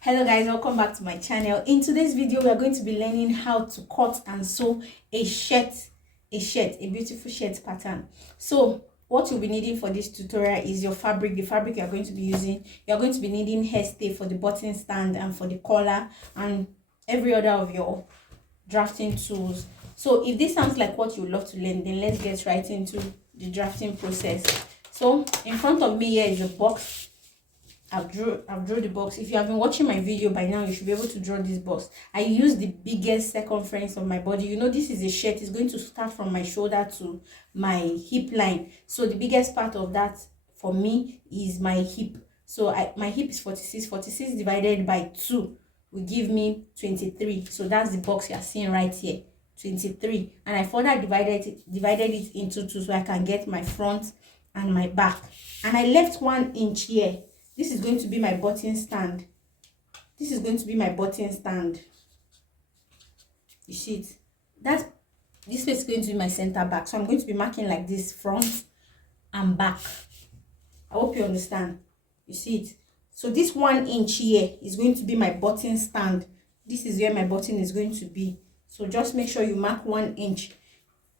Hello guys, welcome back to my channel. In today's video we are going to be learning how to cut and sew a beautiful shirt pattern. So what you'll be needing for this tutorial is your fabric, the fabric you are going to be using. You are going to be needing hairstay for the button stand and for the collar and every other of your drafting tools. So if this sounds like what you would love to learn, then let's get right into the drafting process. So in front of me here is a box. I've drew the box. If you have been watching my video by now, you should be able to draw this box. I use the biggest circumference of my body. You know, this is a shirt. It's going to start from my shoulder to my hip line. So the biggest part of that for me is my hip. So my hip is 46. 46 divided by 2 will give me 23. So that's the box you're seeing right here, 23. And I further divided it into 2 so I can get my front and my back. And I left 1 inch here. This is going to be my button stand. This is going to be my button stand. You see it? This space is going to be my center back. So I'm going to be marking like this, front and back. I hope you understand. You see it? So this 1 inch here is going to be my button stand. This is where my button is going to be. So just make sure you mark 1 inch.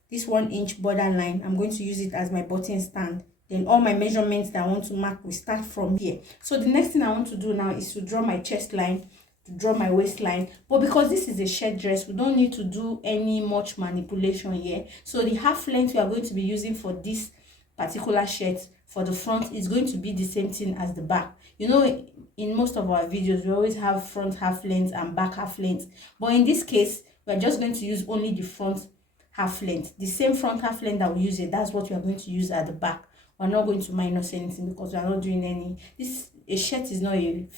This 1 inch borderline, I'm going to use it as my button stand. Then all my measurements that I want to mark will start from here. So the next thing I want to do now is to draw my chest line, to draw my waistline. But because this is a shirt dress, we don't need to do any much manipulation here. So the half length we are going to be using for this particular shirt for the front is going to be the same thing as the back. You know, in most of our videos, we always have front half length and back half length. But in this case, we're just going to use only the front half length. The same front half length that we use it, that's what we are going to use at the back. We're not going to minus anything because we are not doing any. A shirt is not a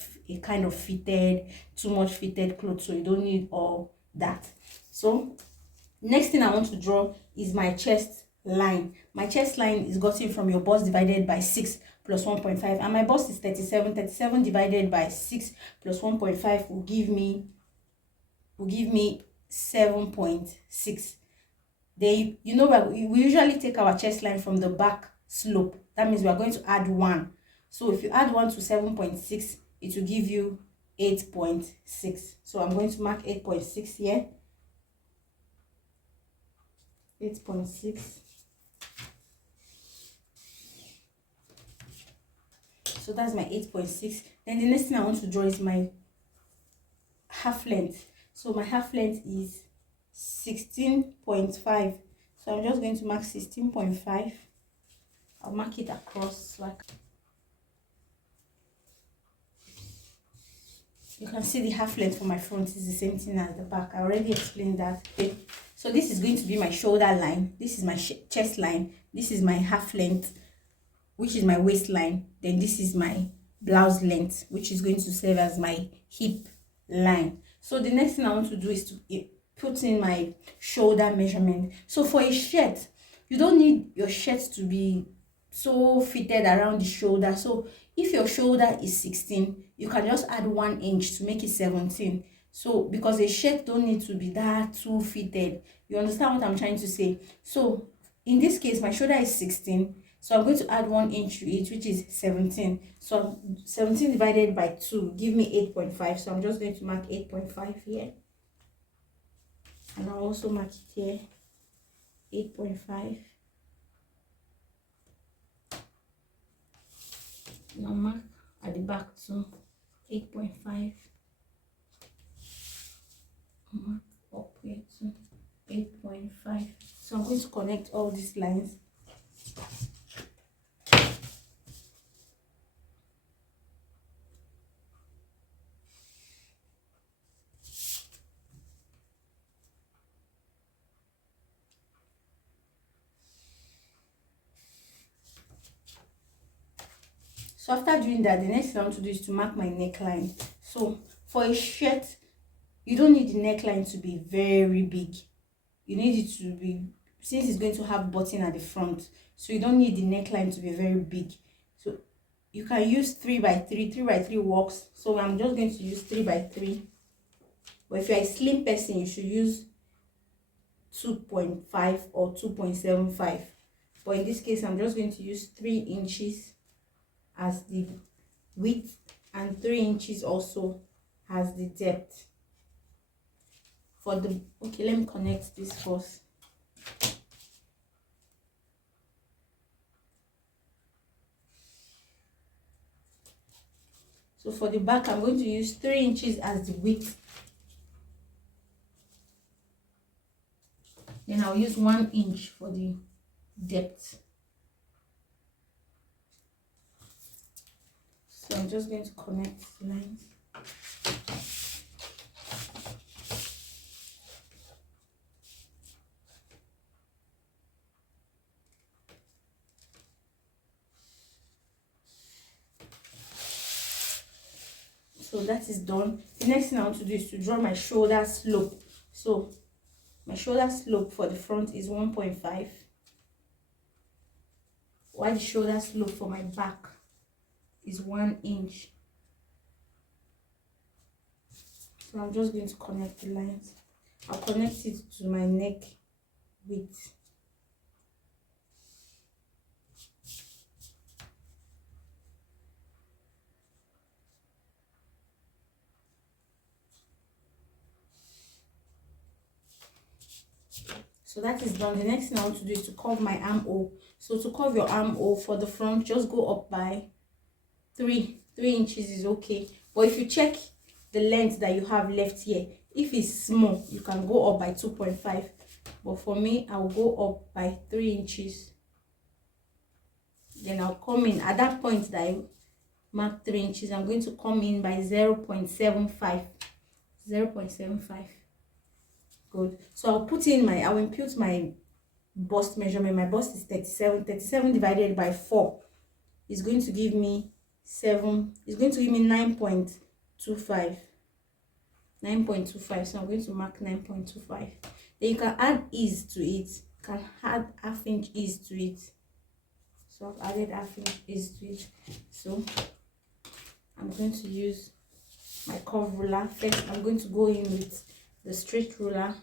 kind of fitted, too much fitted clothes, so you don't need all that. So next thing I want to draw is my chest line. My chest line is gotten from your bust divided by 6 plus 1.5, and my bust is 37. 37 divided by 6 plus 1.5 will give me 7.6. Then you know we usually take our chest line from the back slope. That means we are going to add 1. So if you add 1 to 7.6, it will give you 8.6. So I'm going to mark 8.6 here. 8.6. So that's my 8.6. Then the next thing I want to draw is my half length. So my half length is 16.5. So I'm just going to mark 16.5. I'll mark it across like you can see the half length for my front is the same thing as the back. I already explained that. Okay, so this is going to be my shoulder line, this is my chest line, this is my half length, which is my waistline, then this is my blouse length, which is going to serve as my hip line. So the next thing I want to do is to put in my shoulder measurement. So for a shirt, you don't need your shirt to be so fitted around the shoulder. So if your shoulder is 16, you can just add 1 inch to make it 17. So because a shirt don't need to be that too fitted. You understand what I'm trying to say? So in this case, my shoulder is 16, so I'm going to add 1 inch to it, which is 17. So 17 divided by 2 give me 8.5. So I'm just going to mark 8.5 here, and I'll also mark it here, 8.5. Now mark at the back too, 8.5. Mark up here too, 8.5. So I'm going to connect all these lines. So after doing that, the next thing I want to do is to mark my neckline. So for a shirt, you don't need the neckline to be very big. You need it to be, since it's going to have button at the front, so you don't need the neckline to be very big. So you can use 3x3. 3x3 works. So I'm just going to use 3x3. But if you're a slim person, you should use 2.5 or 2.75. But in this case, I'm just going to use 3 inches as the width and 3 inches also as the depth. For the, okay, let me connect this first. So for the back, I'm going to use 3 inches as the width. Then I'll use 1 inch for the depth. So I'm just going to connect the lines. So that is done. The next thing I want to do is to draw my shoulder slope. So my shoulder slope for the front is 1.5, while the shoulder slope for my back is 1 inch. So I'm just going to connect the lines. I'll connect it to my neck width. So that is done. The next thing I want to do is to curve my armhole. So to curve your armhole for the front, just go up by 3 inches is okay. But if you check the length that you have left here, if it's small, you can go up by 2.5. But for me, I'll go up by 3 inches. Then I'll come in at that point that I mark 3 inches. I'm going to come in by 0.75. 0.75. Good. So I'll put in my, I'll impute my bust measurement. My bust is 37. 37 divided by 4 is going to give me 7. It's going to give me 9.25. 9.25. So I'm going to mark 9.25. Then you can add ease to it. You can add ½ inch ease to it. So I've added ½ inch ease to it. So I'm going to use my curve ruler. First, I'm going to go in with the straight ruler.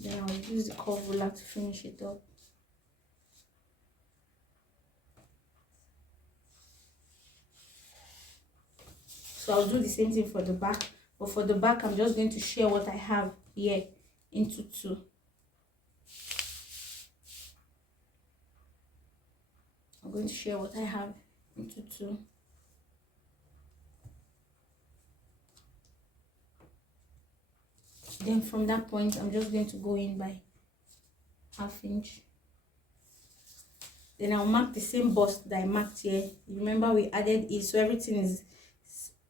Then I'll use the curve ruler to finish it up. So I'll do the same thing for the back, but for the back I'm just going to share what I have here into 2. I'm going to share what I have into 2. Then from that point, I'm just going to go in by ½ inch. Then I'll mark the same bust that I marked here. Remember we added it, so everything is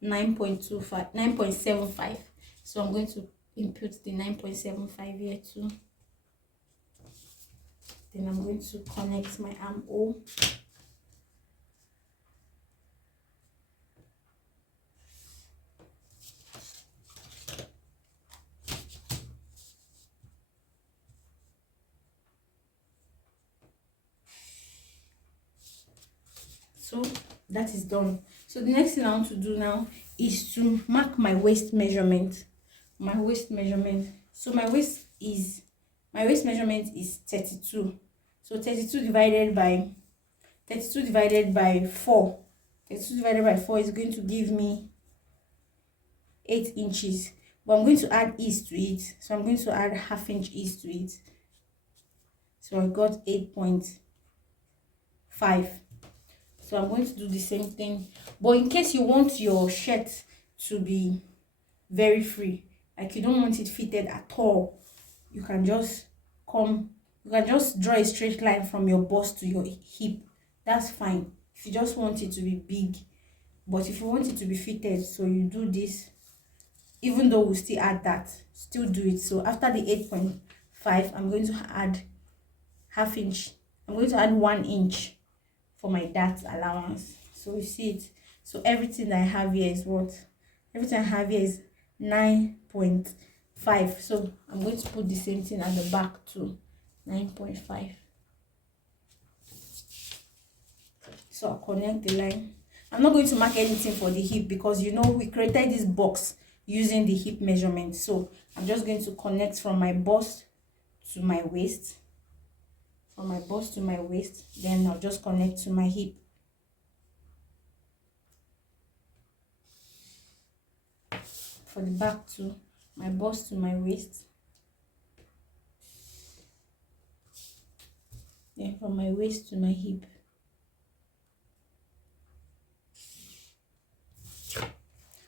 9.25, 9.75. So I'm going to impute the 9.75 here too. Then I'm going to connect my armhole. So that is done. So the next thing I want to do now is to mark my waist measurement. My waist measurement. So my waist measurement is 32. So 32 divided by 4. 32 divided by 4 is going to give me 8 inches. But I'm going to add ease to it. So I'm going to add ½ inch ease to it. So I got 8.5. So I'm going to do the same thing. But in case you want your shirt to be very free, like you don't want it fitted at all, you can just draw a straight line from your bust to your hip. That's fine. If you just want it to be big. But if you want it to be fitted, so you do this, even though we'll still add that, still do it. So after the 8.5, I'm going to add ½ inch. I'm going to add 1 inch for my dart allowance. So you see it. So everything that I have here is what? Everything I have here is 9.5. So I'm going to put the same thing at the back too. 9.5. So I'll connect the line. I'm not going to mark anything for the hip because you know we created this box using the hip measurement. So I'm just going to connect from my bust to my waist. from my bust to my waist, then I'll just connect to my hip. For the back too, my bust to my waist, then from my waist to my hip.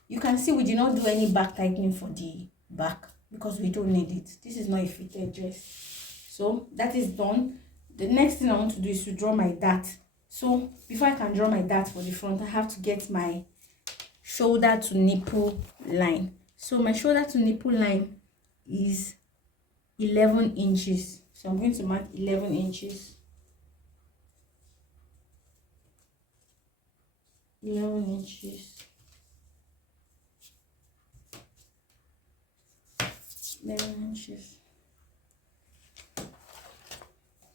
You can see we did not do any back tightening for the back because we don't need it. This is not a fitted dress. So that is done. The next thing I want to do is to draw my dart. So before I can draw my dart for the front, I have to get my shoulder to nipple line. So my shoulder to nipple line is 11 inches. So I'm going to mark 11 inches. 11 inches. 11 inches.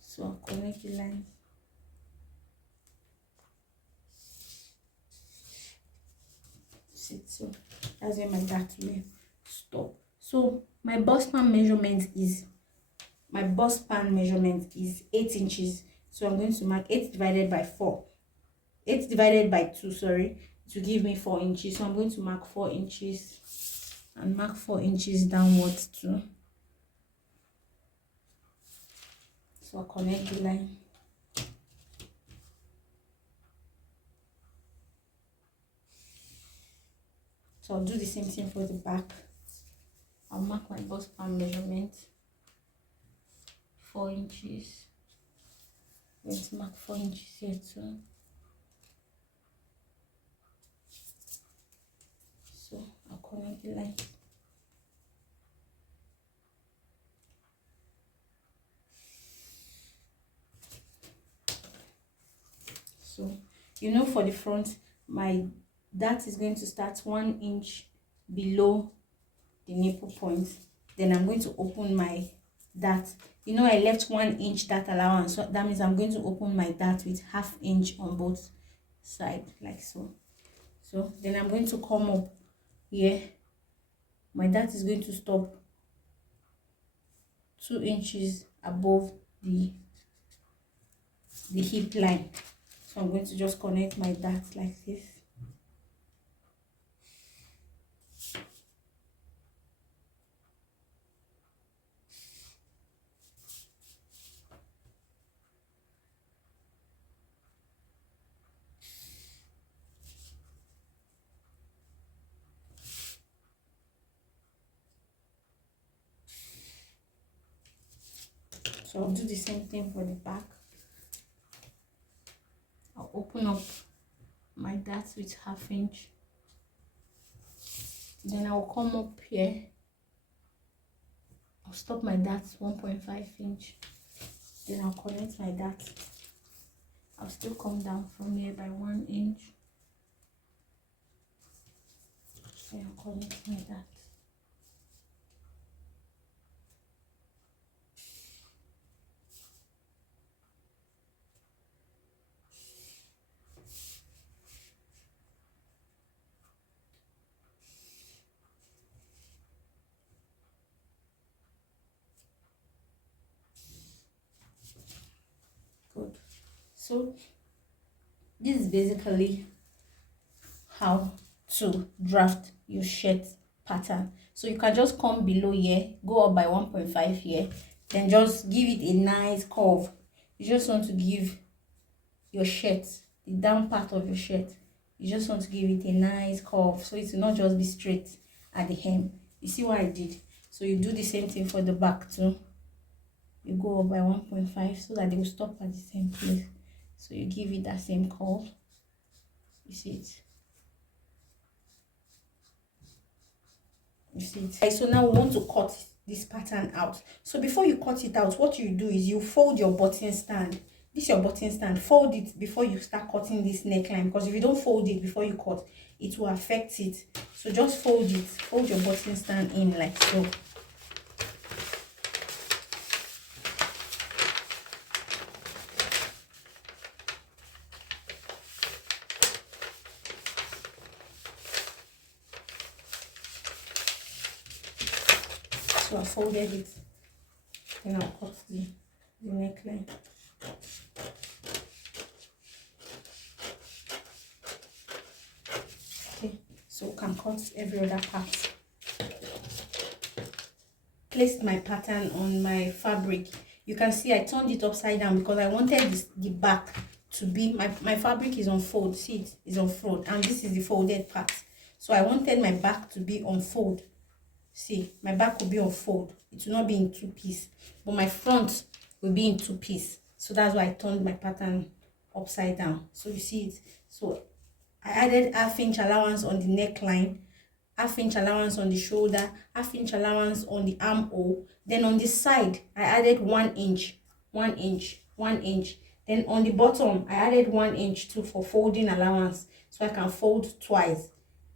So I'll connect the lines. So that's where my dart will stop. So my bust span measurement is 8 inches. So I'm going to mark 8 divided by 4. 8 divided by 2, sorry, to give me 4 inches. So I'm going to mark 4 inches and mark 4 inches downwards too. So I'll connect the line. So I'll do the same thing for the back. I'll mark my bust span measurement 4 inches. I'm going to mark 4 inches here too. So I'll connect the line. So you know, for the front, my dart is going to start 1 inch below the nipple point. Then I'm going to open my dart. You know, I left 1 inch dart allowance, so that means I'm going to open my dart with ½ inch on both sides, like so. So then I'm going to come up here. My dart is going to stop 2 inches above the hip line. So I'm going to just connect my dart like this. So I'll do the same thing for the back. I'll open up my dart with ½ inch. Then I'll come up here. I'll stop my dart 1.5 inch. Then I'll connect my dart. I'll still come down from here by 1 inch. Then I'll connect my dart. Good. So this is basically how to draft your shirt pattern. So you can just come below here, go up by 1.5 here, then just give it a nice curve. You just want to give your shirt, the down part of your shirt, you just want to give it a nice curve, so it will not just be straight at the hem. You see what I did? So you do the same thing for the back too. You go up by 1.5 so that they will stop at the same place. So you give it that same curve. You see it? You see it? Okay, so now we want to cut this pattern out. So before you cut it out, what you do is you fold your button stand. This is your button stand. Fold it before you start cutting this neckline, because if you don't fold it before you cut, it will affect it. So just fold it. Fold your button stand in like so. So I folded it, and I'll cut the neckline. Okay, so we can cut every other part. Placed my pattern on my fabric. You can see I turned it upside down because I wanted the back to be, my fabric is on fold. See, it is on fold, and this is the folded part. So I wanted my back to be on fold. See, my back will be on fold. It will not be in two piece, but my front will be in two piece. So that's why I turned my pattern upside down. So you see it. So I added ½ inch allowance on the neckline, ½ inch allowance on the shoulder, ½ inch allowance on the armhole. Then on the side I added 1 inch, 1 inch, 1 inch. Then on the bottom I added 1 inch too for folding allowance, so I can fold twice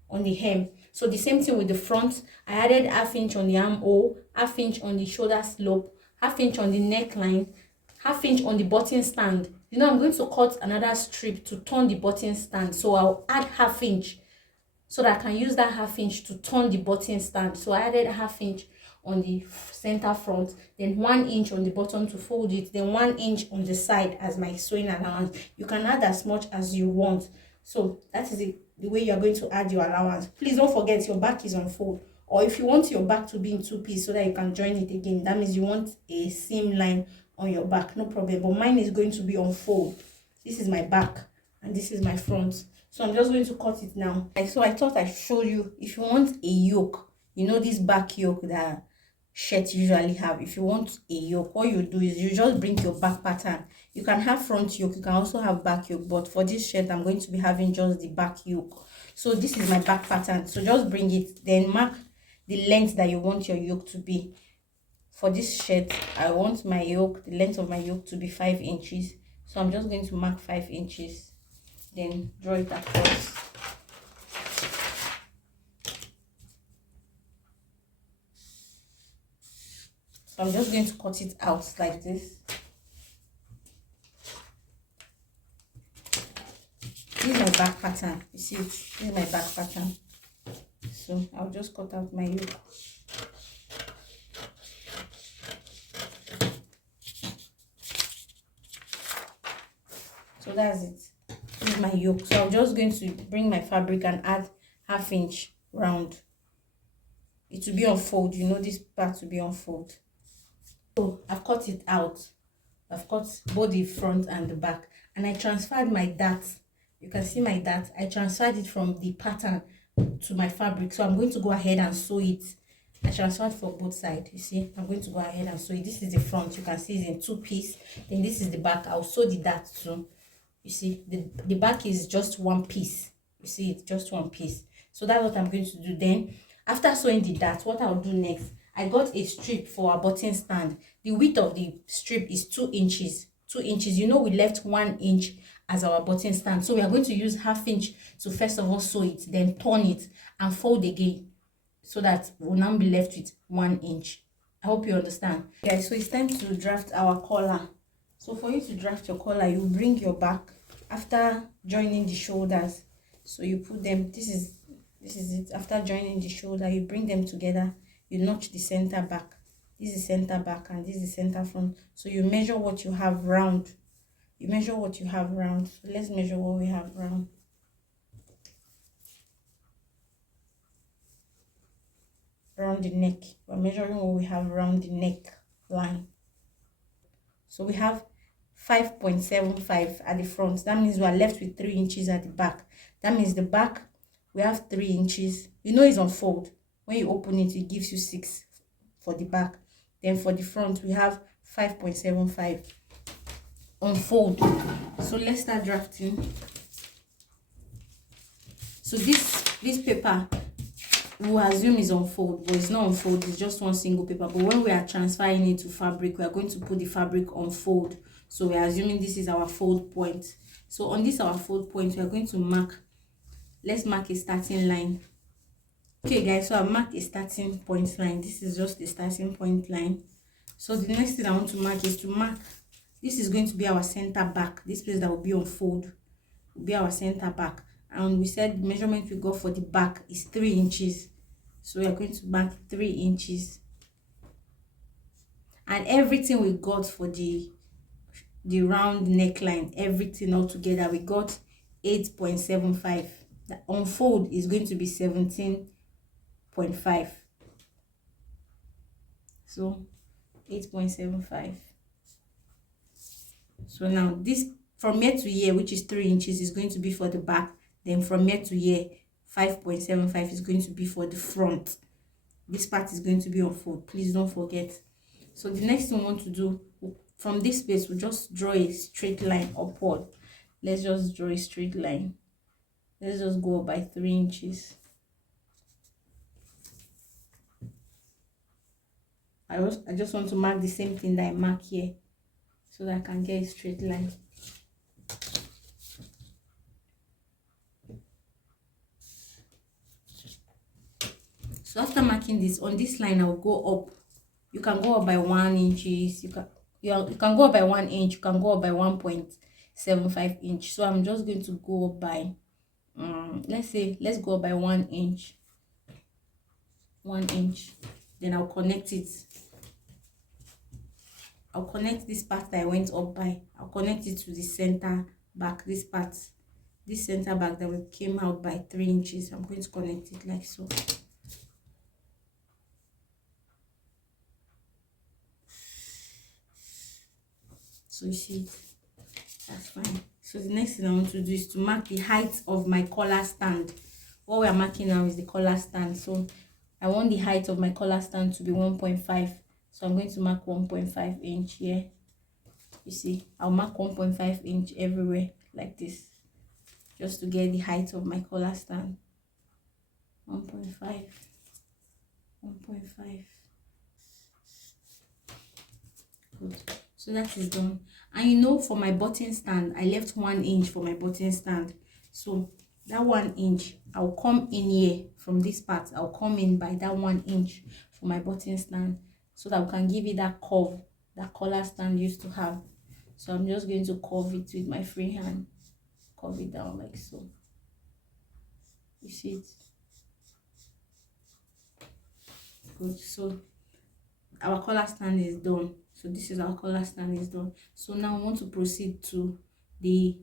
on the hem. So the same thing with the front. I added ½ inch on the armhole, ½ inch on the shoulder slope, ½ inch on the neckline, ½ inch on the button stand. You know, I'm going to cut another strip to turn the button stand, so I'll add ½ inch so that I can use that ½ inch to turn the button stand. So I added ½ inch on the center front, then 1 inch on the bottom to fold it, then 1 inch on the side as my sewing allowance. You can add as much as you want. So that is the way you're going to add your allowance. Please don't forget your back is on fold, or if you want your back to be in two pieces so that you can join it again, that means you want a seam line on your back, no problem. But mine is going to be on fold. This is my back and this is my front. So I'm just going to cut it now. So I thought I'd show you, if you want a yoke, you know this back yoke that shirts usually have. If you want a yoke, what you do is you just bring your back pattern. You can have front yoke, you can also have back yoke, but for this shirt I'm going to be having just the back yoke. So this is my back pattern. So just bring it, then mark the length that you want your yoke to be. For this shirt I want my yoke, the length of my yoke to be 5 inches. So I'm just going to mark 5 inches, then draw it across. So I'm just going to cut it out like this. This is my back pattern. You see it? This is my back pattern. So I'll just cut out my yoke. So that's it. This is my yoke. So I'm just going to bring my fabric and add ½ inch round. It will be on fold. You know this part will be on fold. So I've cut it out. I've cut both the front and the back, and I transferred my dart. You can see my dart. I transferred it from the pattern to my fabric. So I'm going to go ahead and sew it. I transferred for both sides. You see, I'm going to go ahead and sew it. This is the front. You can see it's in two pieces. Then this is the back. I'll sew the dart too. You see, the back is just one piece. You see, it's just one piece. So that's what I'm going to do. Then after sewing the dart, what I'll do next, I got a strip for our button stand. The width of the strip is 2 inches. 2 inches. You know, we left 1 inch as our button stand. So we are going to use ½ inch to first of all sew it, then turn it and fold again, so that we'll now be left with 1 inch. I hope you understand. Guys, so it's time to draft our collar. So for you to draft your collar, you bring your back after joining the shoulders. So you put them, this is it. After joining the shoulder, you bring them together. You notch the center back. This is center back and this is center front. So you measure what you have round. You measure what you have round. So let's measure what we have round. Around the neck. We're measuring what we have around the neck line. So we have 5.75 at the front. That means we are left with 3 inches at the back. That means the back, we have 3 inches. You know it's on fold. When you open it, it gives you 6 for the back. Then for the front, we have 5.75 on fold. So let's start drafting. So this paper, we'll assume is on fold, but it's not on fold. It's just one single paper. But when we are transferring it to fabric, we are going to put the fabric on fold. So we are assuming this is our fold point. So on this our fold point, we are going to mark. Let's mark a starting line. Okay guys, so I marked a starting point line. This is just the starting point line. So the next thing I want to mark is to mark, this is going to be our center back. This place that will be on fold will be our center back. And we said the measurement we got for the back is 3 inches. So we are going to mark 3 inches. And everything we got for the the round neckline, everything all together, we got 8.75. The unfold is going to be 17.5. So 8.75. So now this from here to here, which is 3 inches, is going to be for the back. Then from here to here, 5.75 is going to be for the front. This part is going to be unfold, please don't forget. So the next thing we want to do, from this space, we'll just draw a straight line upward. Let's just draw a straight line. Let's just go up by 3 inches. I just want to mark the same thing that I mark here, so that I can get a straight line. So after marking this, on this line, I will go up. You can go up by 1 inches. You can go up by 1 inch. You can go up by 1.75 inch. So I'm just going to go up by, let's go up by 1 inch. 1 inch. Then I'll connect it. I'll connect this part that I went up by. I'll connect it to the center back. This part, this center back that we came out by 3 inches. I'm going to connect it like so. So you see, that's fine. So the next thing I want to do is to mark the height of my collar stand. What we are marking now is the collar stand. So I want the height of my collar stand to be 1.5. So I'm going to mark 1.5 inch here. You see, I'll mark 1.5 inch everywhere like this, just to get the height of my collar stand. 1.5, 1.5. Good. So that is done. And you know, for my button stand, I left 1 inch for my button stand. So that 1 inch, I'll come in here from this part. I'll come in by that 1 inch for my button stand, so that we can give it that curve that collar stand used to have. So I'm just going to curve it with my free hand. Curve it down like so. You see it? Good. So our collar stand is done. So this is our collar stand is done. So now I want to proceed to the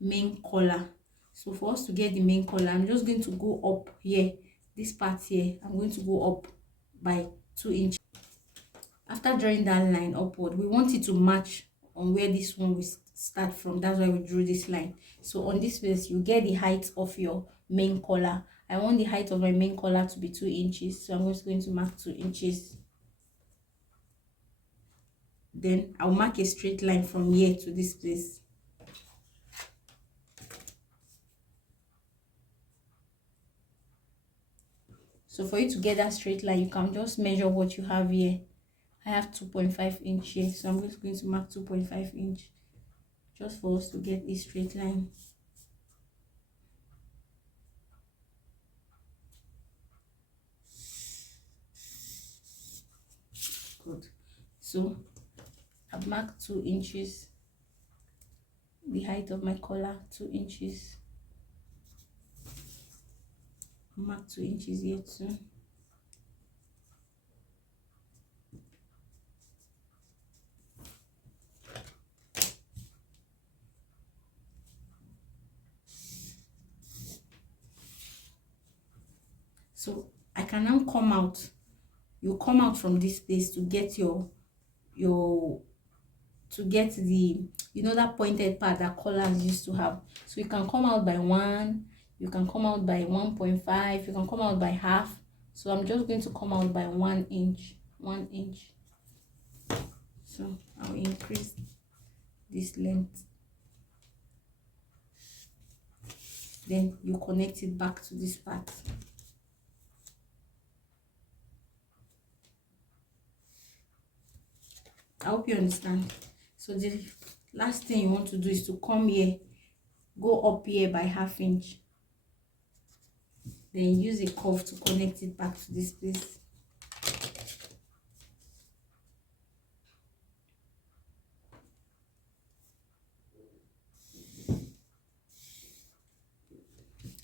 main collar. So for us to get the main collar, I'm just going to go up here, this part here. I'm going to go up by 2 inches. After drawing that line upward, we want it to match on where this one will start from. That's why we drew this line. So on this place, you get the height of your main collar. I want the height of my main collar to be 2 inches. So I'm just going to mark 2 inches. Then I'll mark a straight line from here to this place. So for you to get that straight line, you can just measure what you have here. I have 2.5 inch here, so I'm just going to mark 2.5 inch, just for us to get a straight line. Good. So I've marked 2 inches. The height of my collar, 2 inches. Mark 2 inches here too. So I can now come out. You come out from this place to get your to get the, you know, that pointed part that collars used to have. So you can come out by 1, you can come out by 1.5, you can come out by half. So I'm just going to come out by 1 inch. 1 inch. So I'll increase this length. Then you connect it back to this part. I hope you understand. So the last thing you want to do is to come here, go up here by ½ inch, then use a curve to connect it back to this place.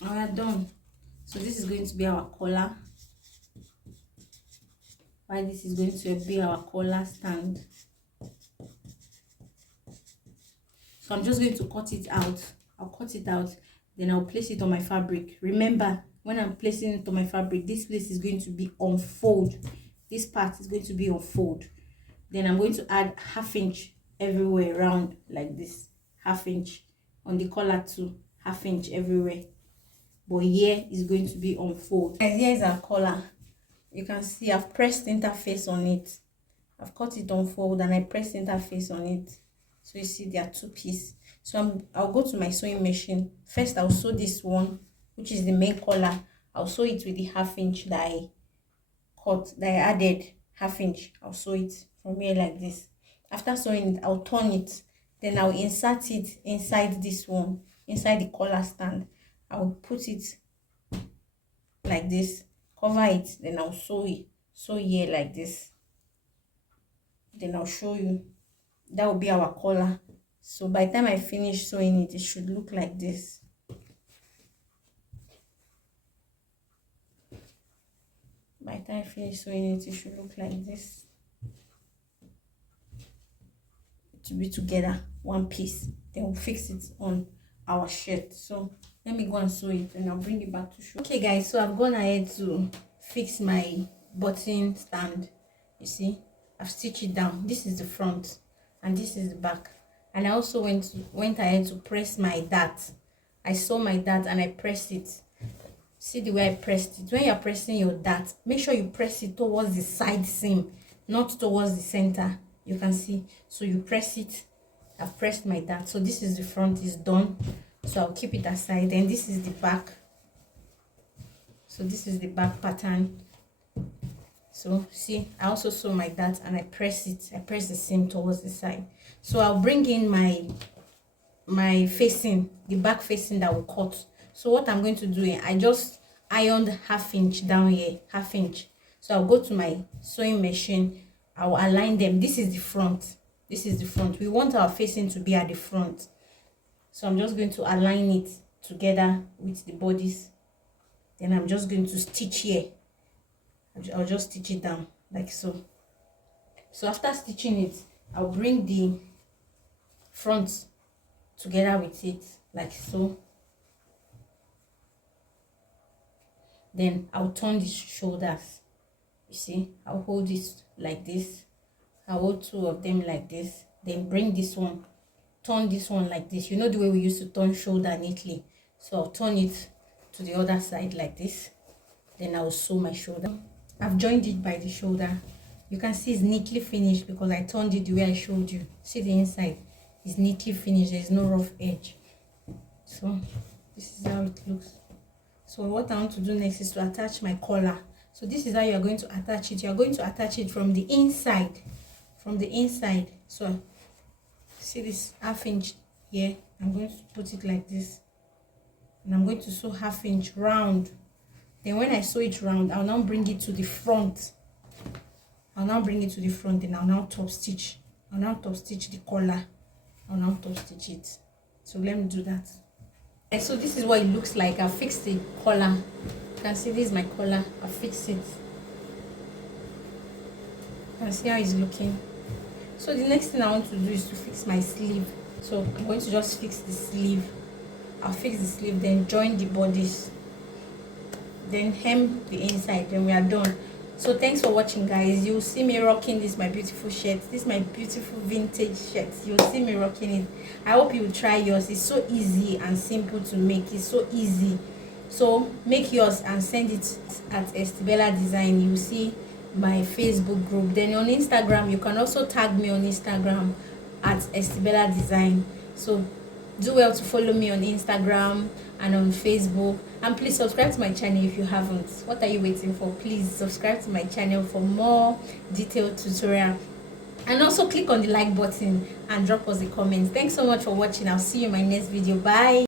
We are done. So this is going to be our collar. Why this is going to be our collar stand. So I'm just going to cut it out. I'll cut it out, then I'll place it on my fabric. Remember, when I'm placing it on my fabric, this place is going to be on fold. This part is going to be on fold. Then I'm going to add 1/2 inch everywhere around like this. 1/2 inch on the collar too. 1/2 inch everywhere. But here is going to be on fold. Guys, here is our collar. You can see I've pressed interface on it. I've cut it on fold and I pressed interface on it. So you see there are 2 pieces. So I'll go to my sewing machine. First I'll sew this one, which is the main collar. I'll sew it with the 1/2 inch that I cut, that I added 1/2 inch. I'll sew it from here like this. After sewing it, I'll turn it. Then I'll insert it inside this one, inside the collar stand. I'll put it like this, cover it, then I'll sew here like this. Then I'll show you. That will be our collar. So by the time I finish sewing it, it should look like this. By the time I finish sewing it, it should look like this. To be together, one piece. Then we'll fix it on our shirt. So let me go and sew it and I'll bring it back to show. Okay guys, so I've gone ahead to fix my button stand. You see, I've stitched it down. This is the front and this is the back. And I also went ahead to press my dart. I saw my dart and I pressed it. See the way I pressed it. When you're pressing your dart, make sure you press it towards the side seam, not towards the center. You can see. So you press it. I've pressed my dart. So this is the front, is done. So I'll keep it aside. Then this is the back. So this is the back pattern. So see, I also sew my dart and I press it. I press the seam towards the side. So I'll bring in my facing, the back facing that will cut. So what I'm going to do here, I just ironed 1/2 inch down here, 1/2 inch. So I'll go to my sewing machine. I'll align them. This is the front. This is the front. We want our facing to be at the front. So I'm just going to align it together with the bodies. Then I'm just going to stitch here. I'll just stitch it down like so. So after stitching it, I'll bring the front together with it like so. Then I'll turn the shoulders. You see, I'll hold this like this. I'll hold 2 of them like this. Then bring this one, turn this one like this. You know the way we used to turn shoulder neatly. So I'll turn it to the other side like this. Then I'll sew my shoulder. I've joined it by the shoulder. You can see it's neatly finished because I turned it the way I showed you. See the inside is neatly finished. There's no rough edge. So this is how it looks. So what I want to do next is to attach my collar. So this is how you're going to attach it. You're going to attach it from the inside. From the inside. So see this 1/2 inch here. I'm going to put it like this. And I'm going to sew 1/2 inch round. Then when I sew it round, I'll now bring it to the front. I'll now bring it to the front and I'll now top stitch. I'll now top stitch the collar. I'll now top stitch it. So let me do that. And so this is what it looks like. I've fixed the collar. You can see this is my collar. I've fixed it. You can see how it's looking. So the next thing I want to do is to fix my sleeve. So I'm going to just fix the sleeve. I'll fix the sleeve, then join the bodies. Then hem the inside, then we are done. So thanks for watching guys. You'll see me rocking this my beautiful shirt. This is my beautiful vintage shirt. You'll see me rocking it. I hope you will try yours. It's so easy and simple to make. It's so easy. So make yours and send it at Estibella Design. You'll see my Facebook group. Then on Instagram, you can also tag me on Instagram at Estibella Design. So do well to follow me on Instagram and on Facebook, and please subscribe to my channel if you haven't. What are you waiting for? Please subscribe to my channel for more detailed tutorial, and also click on the like button and drop us a comment. Thanks so much for watching. I'll see you in my next video. Bye.